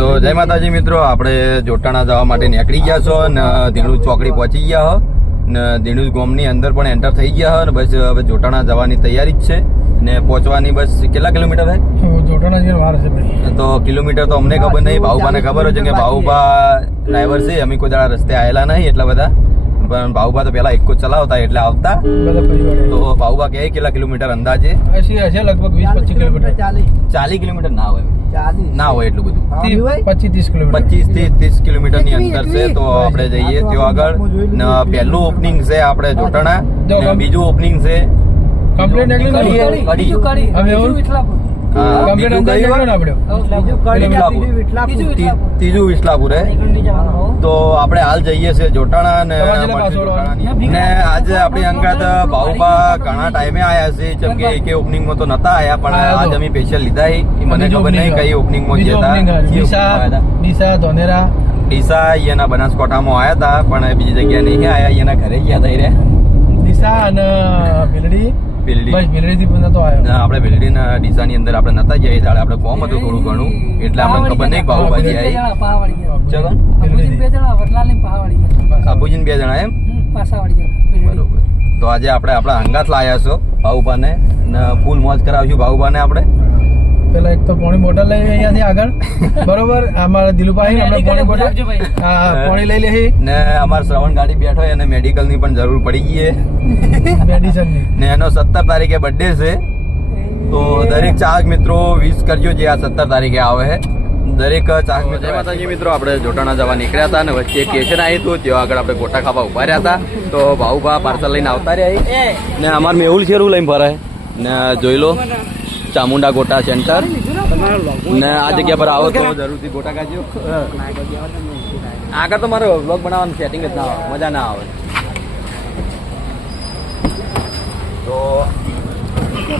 તો જય માતાજી મિત્રો આપણે જોટાણા જવા માટે નીકળી ગયા છો ને ધીણું ચોકડી પહોંચી ગયા હો. ને ધીણું ગામની અંદર પણ એન્ટર થઈ ગયા હો ને બસ હવે જોટાણા જવાની તૈયારી જ છે. ને પહોંચવાની બસ કેટલા કિલોમીટર થાય જોટાણા જઈને વાર છે તો કિલોમીટર તો અમને ખબર નહીં ભાઉભાને ખબર હોય છે કે ભાઉભા ડ્રાઈવર છે અમે કોઈ દાડા રસ્તે આવેલા નહીં એટલા બધા. પણ ભાઉભા તો પેલા એક જ ચલાવતા એટલે આવતા. તો ભાઉભા કે કેટલા કિલોમીટર અંદાજે? હશે લગભગ વીસ પચીસ કિલોમીટર. ચાલીસ કિલોમીટર ના હોય. ના હોય એટલું બધું. પચીસ ત્રીસ કિલોમીટર. પચીસથી ત્રીસ કિલોમીટરની અંદર છે તો આપણે જઈએ ત્યાં આગળ. પહેલું ઓપનિંગ છે આપણે જોટાણા. બીજું ઓપનિંગ છે કમ્પ્લેટ કરી કરી. હવે તી- ત્રીજું વિસલાપુર તો આપણે હાલ જઈએ છીએ જોટાણા ને. આજે આપણી અંગાત બાહુબા ઘણા ટાઈમે આયા છે જેમ કે એક ઓપનિંગમાં તો નતા આયા પણ. આજ અમે સ્પેશિયલ લીધા એ મને ખબર નહીં કઈ ઓપનિંગમાં જતા. ડીસા માં આયા હતા. ધોનેરા. ડીસા અહીંયાના બનાસકાંઠામાં આયા હતા પણ બીજી જગ્યાએ નહીં આયા એના ઘરે ગયા હતા ડીસા અને ભીલડી. ભીલડી. બસ ભીલડી થી પણ નતો આવ્યો. ના, આપણે ભીલડીના ડીસાની અંદર આપણે નતા જઈએ ત્યારે આપણે કોમ હતું થોડું ઘણું. એટલે આપણે ખબર નહીં બાહુબાજી આવી. ચલો. આબુજીને બે જણા એમ? બરોબર. તો આજે આપણે આપણા અંગાત લાયા છો ભાઉભાને ને ફૂલ મોજ કરાવશું ભાઉભાને આપણે. પેલા એક તો પોણી બોટલ લઈ અહીંયાથી આગળ. બરોબર? અમારા દિલુભાઈ આપણે પાણી બોટલ. હા પાણી લઈ લે ને અમાર શ્રવણ ગાડી બેઠો એને મેડિકલની પણ જરૂર પડી ગઈ છે. મેડિસનની. ને એનો સત્તર તારીખે બર્થડે છે. તો દરેક ચાહક મિત્રો વિશ કરજો જે આ સત્તર તારીખે આવે છે. દરેક ચાહક મિત્રો જય માતાજી મિત્રો આપણે જોટાણા જવા નીકળ્યા હતા અને વચ્ચે કેશન આવ્યું હતું ત્યાં આગળ આપણે ગોટા ખાવા ઊભા રહ્યા હતા. તો ભાઉભા પાર્સલ લઈને આવતા રહ્યા ને અમાર મેહુલ શેરું લઈને ભરાય ને જોઈ લો. ચામુંડા ગોટા સેન્ટર ને આ જગ્યા પર આવો તો જરૂરથી ગોટા ખાજો આગળ તો મારો વ્લોગ બનાવવાનું સેટિંગ જ ના આવે મજા ના આવે તો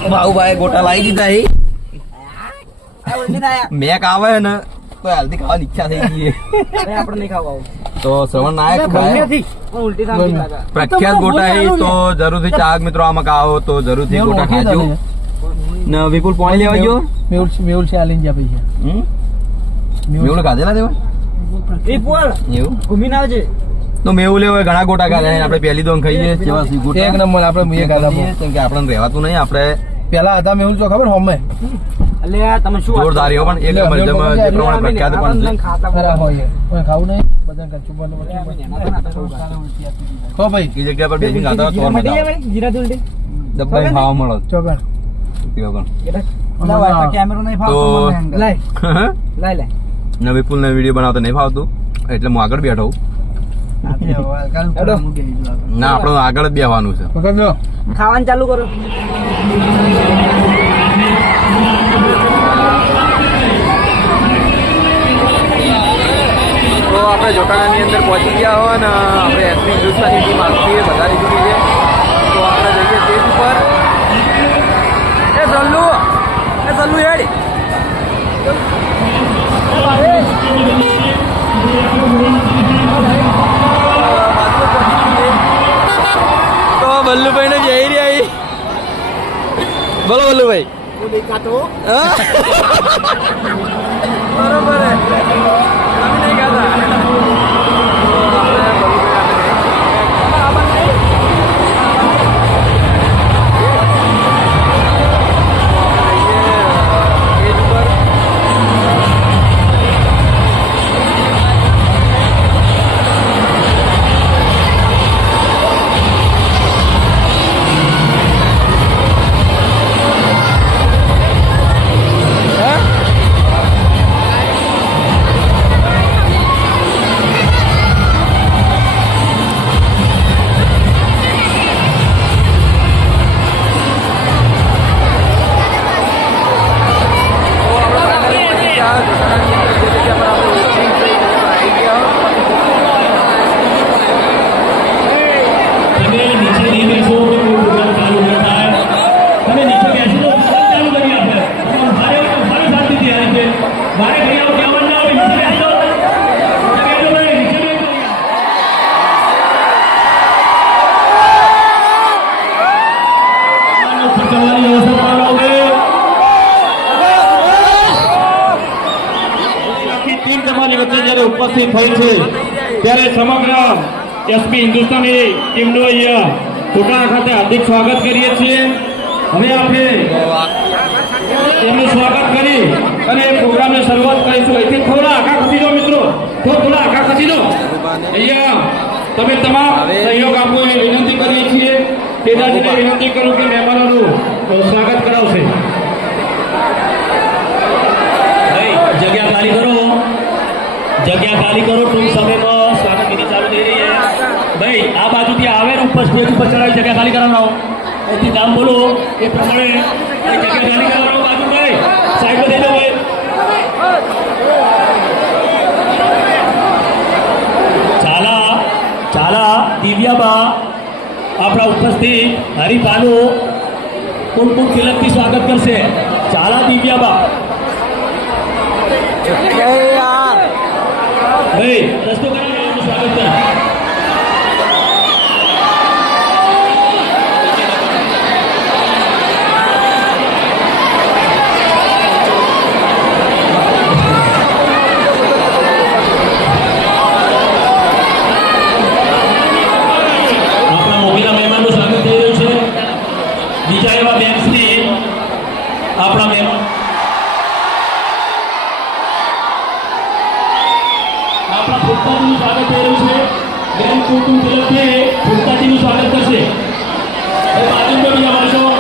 ભાઉભાઈ ગોટા લાવી દીધા હી મેક આવે ને તો હાલથી ખાવાની ઈચ્છા થઈ ગઈ તો શ્રવણ નાયક ભાઈ પ્રખ્યાત ગોટા હી તો જરૂરથી ચાહક મિત્રો આમાં આવો તો જરૂરથી ગોટા ખાજો ને વિપુલ પોણી લેવા ગયો? મેઉલ મેઉલ છે આલીન જા પૈસા. મેઉલ મેહુલ દેવા વિપુલ એવું? તો મેહુલ હોય ઘણા ગોટા ખાધા છે. આપણે પહેલી દોન ખાઈએ. જેવા સી ગોટા. એક નંબર આપણે મેં ગાધા ખાઈએ, કેમ કે આપણને રહેવાતું નહીં આપણે પેલા હતા મેહુલ તો ખબર હોમે? જોરદાર એવો પણ એક નંબર જે પ્રમાણે પ્રખ્યાત પણ છે. અરે હોય. કોઈ ખાવું નહીં? બધા પણ ખો ભાઈ એ જગ્યા પર બેસીને ખાતા તો મજા આવે. દબાઈને ખાવા મળો. ચોકડ. તો તો ને વીડિયો બનાવતો નહીં ફાવતું? એટલે હું આગળ બેઠો ના આપણે આગળ જ બેહવાનું છે. ખાવાનું ચાલુ કરો. તો આપણે જોટાણાની અંદર પહોંચી ગયા હોય ને આપણે એસપી હિન્દુસ્તાની ટીમ આવતી બધા લીધી છે. તો આપણે જઈએ સ્ટેજ ઉપર. એ સલ્લુ હેડ તો વલ્લુભાઈ ને જઈ રહ્યા. બોલો વલ્લુભાઈ? બરોબર. ઉપસ્થિત થઈ છે. ત્યારે સમગ્ર એસપી હિન્દુસ્તાની ટીમનું અહીંયા કોટાણા ખાતે હાર્દિક સ્વાગત કરીએ છીએ. હવે આપણે એમનું સ્વાગત કરી અને પ્રોગ્રામની શરૂઆત કરીશું. અહીંથી થોડા આખા ખસી દો મિત્રો. થોડા થોડા આખા ખસી દો અહીંયા તમે તમામ સહયોગ આપો એ વિનંતી કરીએ છીએ. તેનાથી વિનંતી કરું કે મહેમાનોનું સ્વાગત કરાવશે ભાઈ જગ્યા ખાલી કરો જગ્યા ખાલી કરો, ટૂંક સમયમાં સ્વાગત વિધિ ચાલુ થઈ રહી છે. ભાઈ, આ બાજુથી આવે ને ઉપર સ્ટેજ ઉપર ચડાવી જગ્યા ખાલી કરાવડાવો એથી નામ બોલો, એ પ્રમાણે જગ્યા ખાલી કરાવડાવો બાજુ, ભાઈ. સાઈડ થઈ ભાઈ. ચાલા ચાલા દિવ્યાબા, આપણા ઉપસ્થિત કોણ કોણ તિલકથી સ્વાગત કરશે. ચાલા દિવ્યાબા. ફૂટપાથનું સ્વાગત થઈ રહ્યું છે. બેન કુટુંબ તરફથી ફૂટપાથીનું સ્વાગત કરશે. એ બાજુમાં બી આવશો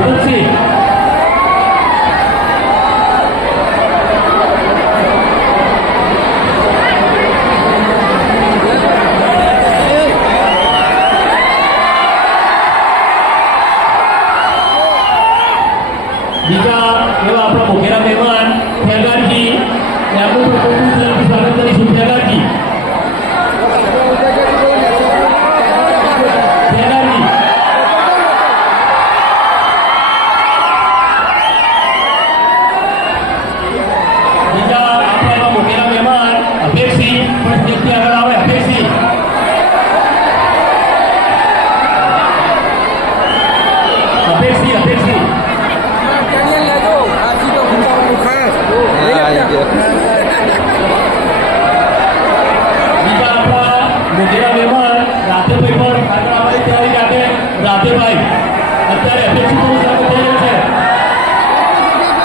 OK મોગેરા મહેમાન રાતેભાઈ પણ આવવાની તૈયારી રાખે રાધેભાઈ. અત્યારે સ્વાગત થઈ રહ્યું છે.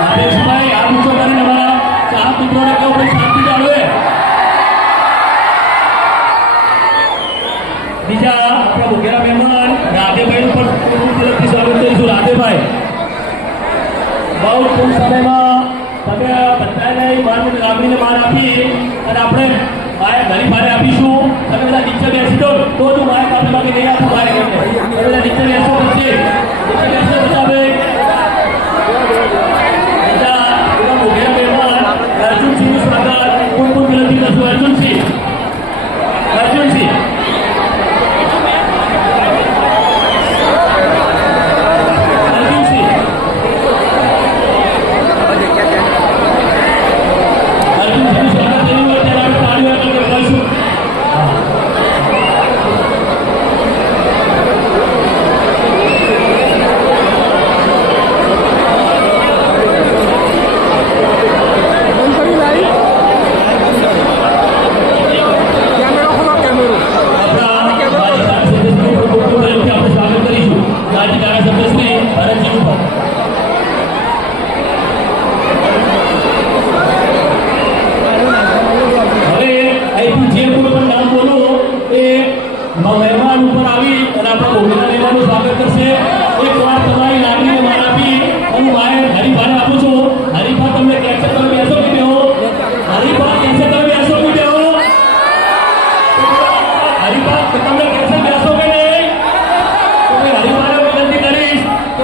રાધેશભાઈ આ ઊંચો કરીને અમારા ચાર મિત્રોને કહું ભાઈ, શાંતિ જાળવે. બીજા આપણા ગુજરાત મહેમાન રાધેભાઈ પણ તરફથી સ્વાગત કરીશું. રાધેભાઈ, બહુ ટૂંક સમયમાં તમે બધાને માન લાગણીને માન આપી અને આપણે માઇક ઘણી ભારે આપીશું. તમે બધા નીચે બેસી દો તો જ માઇક આપી બાકી નહીં આપું ભારે તમે બધા નીચે બેસો પછી નીચે બેસો તમે. બધા મોટા મહેમાન સ્વાગત. કોઈ કોઈ ગલતી નથી. અર્જુનસિંહ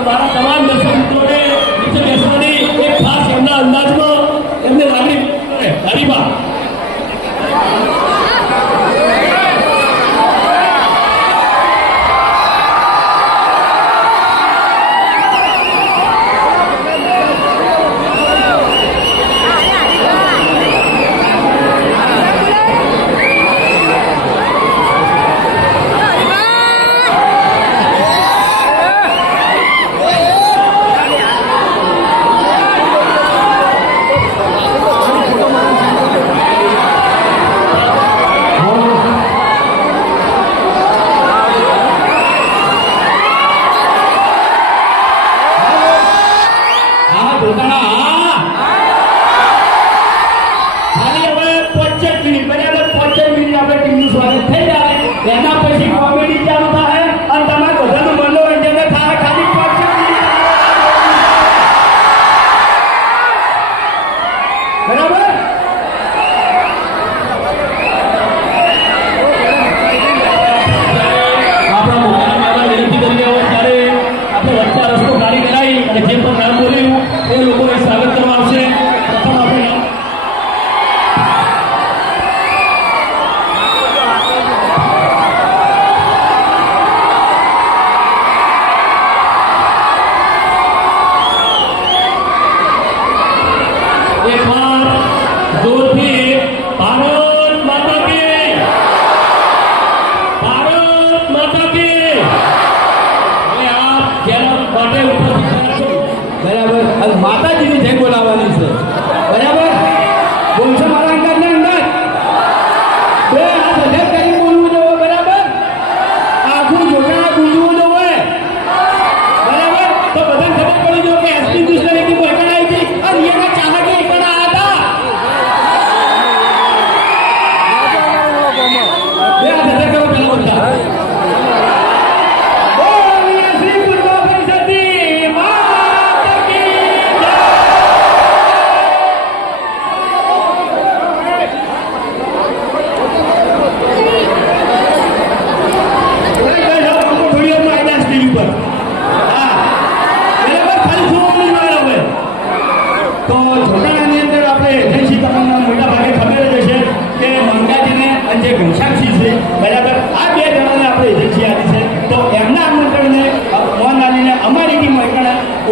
તો મારા તમામ દર્શક મિત્રોને નીચે બેસવાની એક ખાસ એમના અંદાજમાં એમને લાગણી હરીબા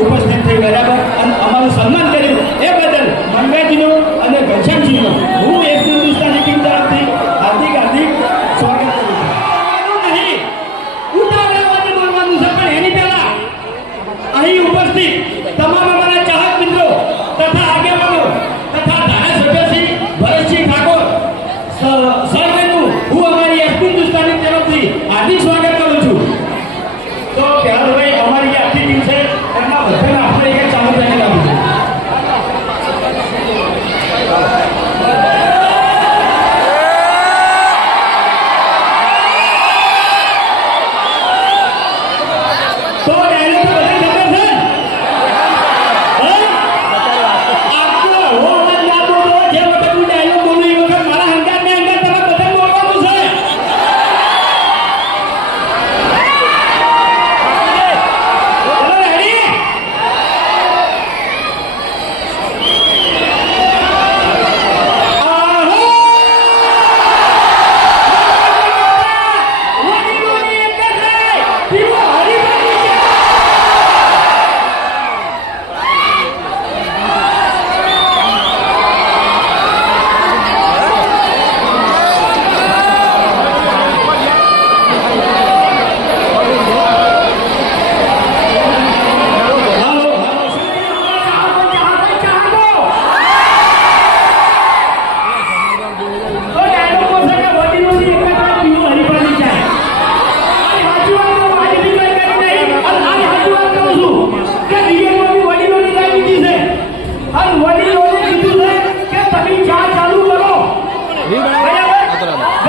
各位朋友，大家好。ことなんだ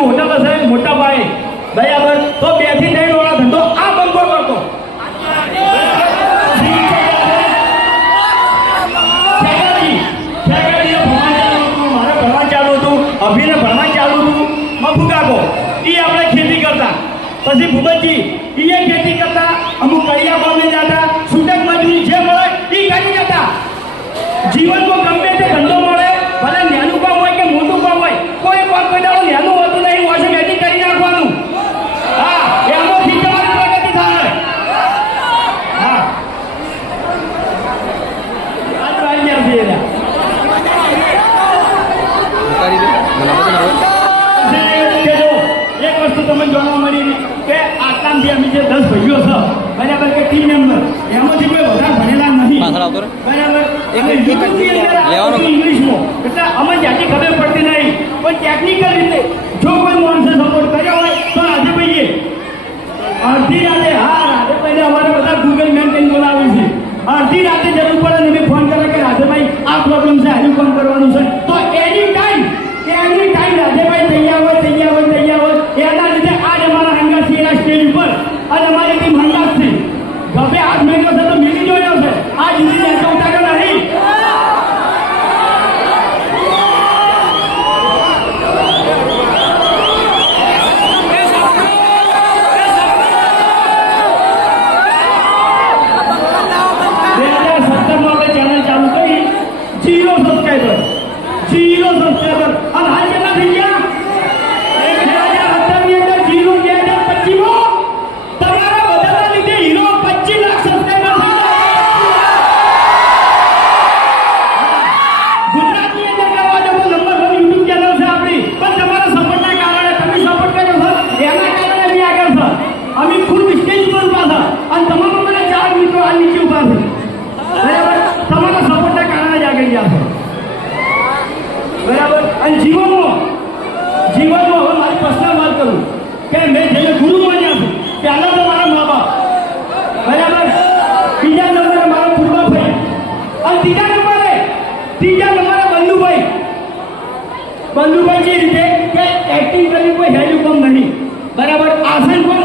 મોટા પાસે મોટા ભાઈ. બરાબર? તો બે আছেন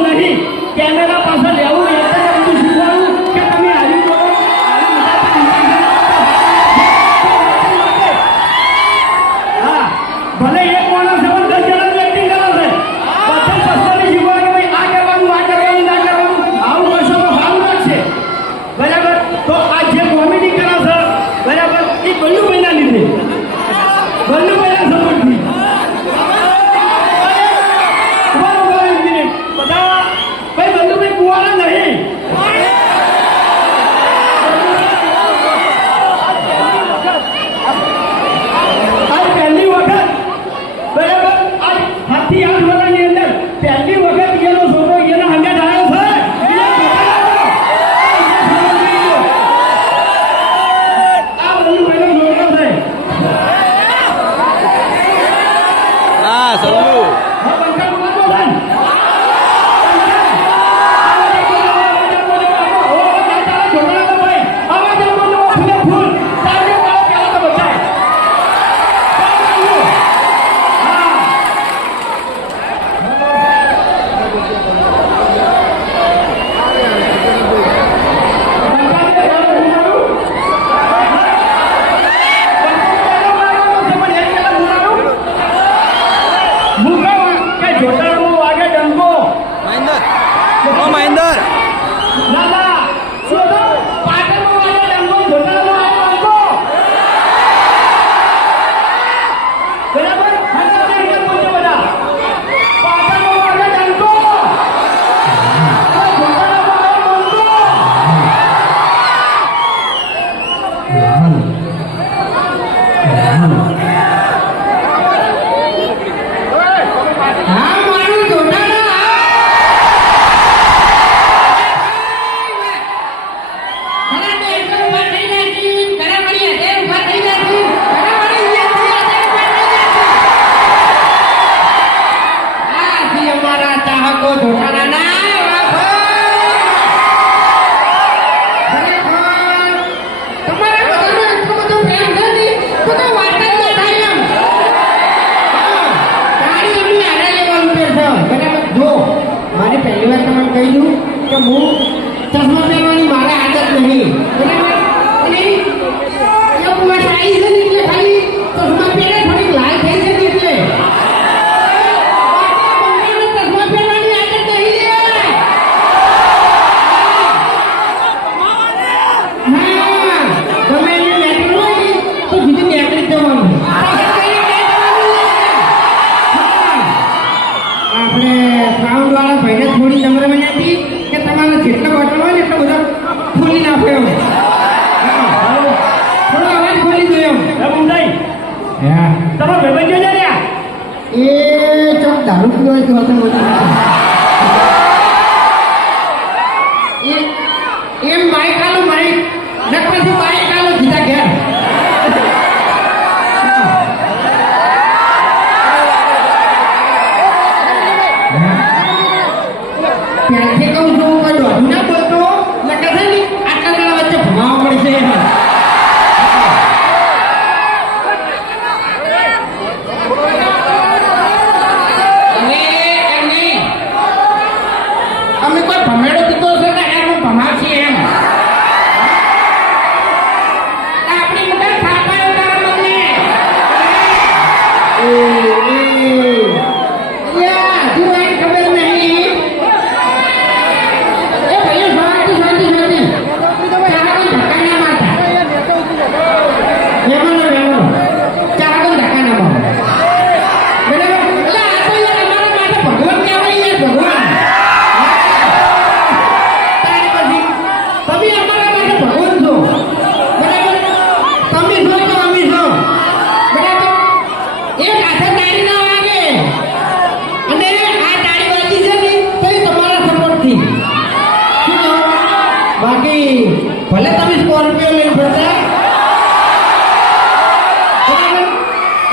네, 하 나.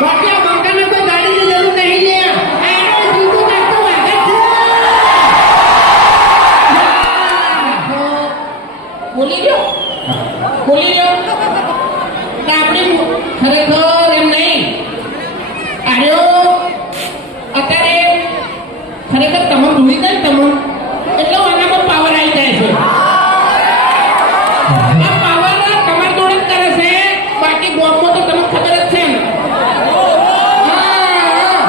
બાકી આ બંકાને કોઈ ગાડીની જરૂર નહીં લે આ એનો જીવતો જાગતો વાગે જ છે. બોલી ગયો બોલી ગયો કે આપણે ખરેખર એમ નહીં આર્યો અત્યારે ખરેખર તમે ભૂલી જાય ને તમે એટલે આનામાં પાવર આવી જાય છે આ પાવર તમારી જોડે જ કરે છે બાકી ગોમમાં તો તમને ખબર જ છે ને હા.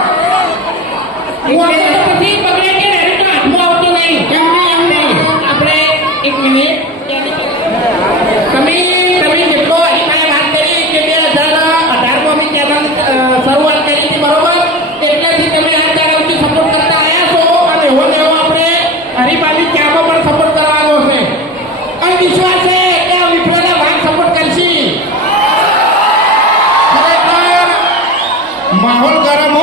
હું આપણે તો પછી બગડે કે એની તો હાથમાં આવતો નહીં એમ નહીં એમ નહીં આપણે એક મિનિટ તમે તમે જેટલો અહીં વાત કરી કે બે હજાર અઢારમાં અમે ચેનલ શરૂઆત કરી હતી બરોબર એટલેથી તમે આ ચેનલથી સપોર્ટ કરતા આવ્યા છો અને એવો ને એવો આપણે હરિભાઈ ક્યાંમાં પણ સપોર્ટ કરવાનો છે અને વિશ્વાસ છે કે આ વિફળાના ભાગ સપોર્ટ કરશી ખરેખર માહોલ ગરમ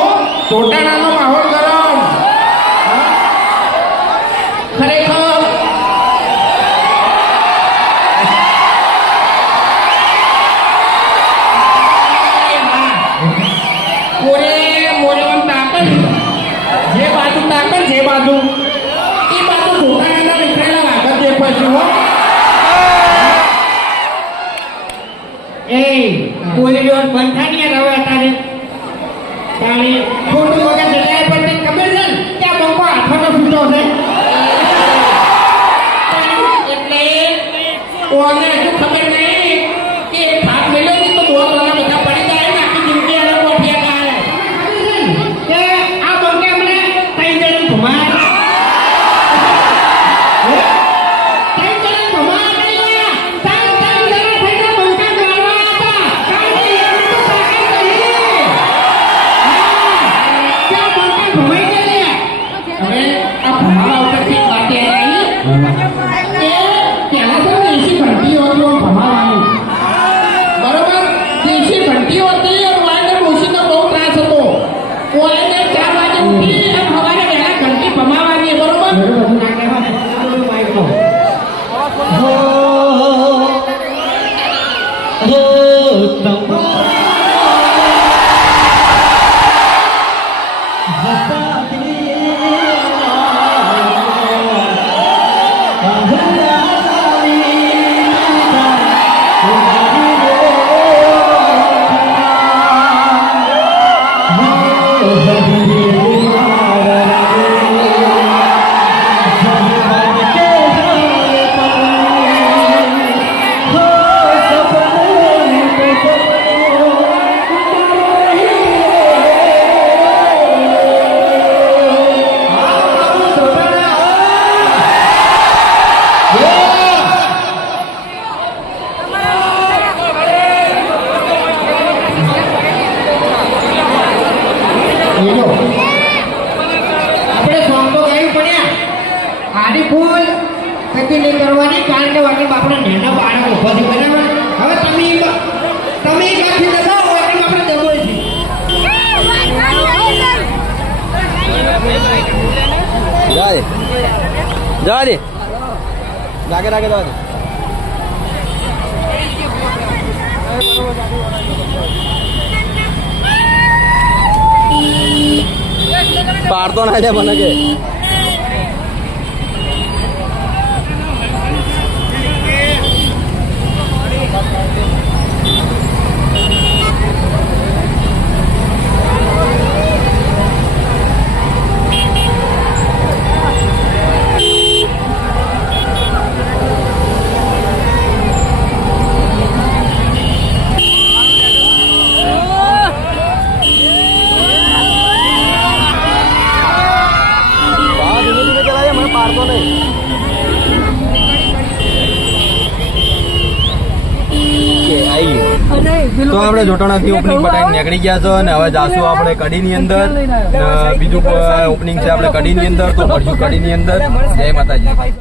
હો પાડતો ના છે મને કે બા ધીમે ધીમે ચલાવે મને પાડતો નહીં કે આઈ ગયું. તો આપણે જોટાણાથી ઓપનિંગ પટાઈને નીકળી ગયા છો અને હવે જાશું આપણે કડીની અંદર. બીજું ઓપનિંગ છે આપણે કડીની અંદર તો મળશું કડીની અંદર. જય માતાજી.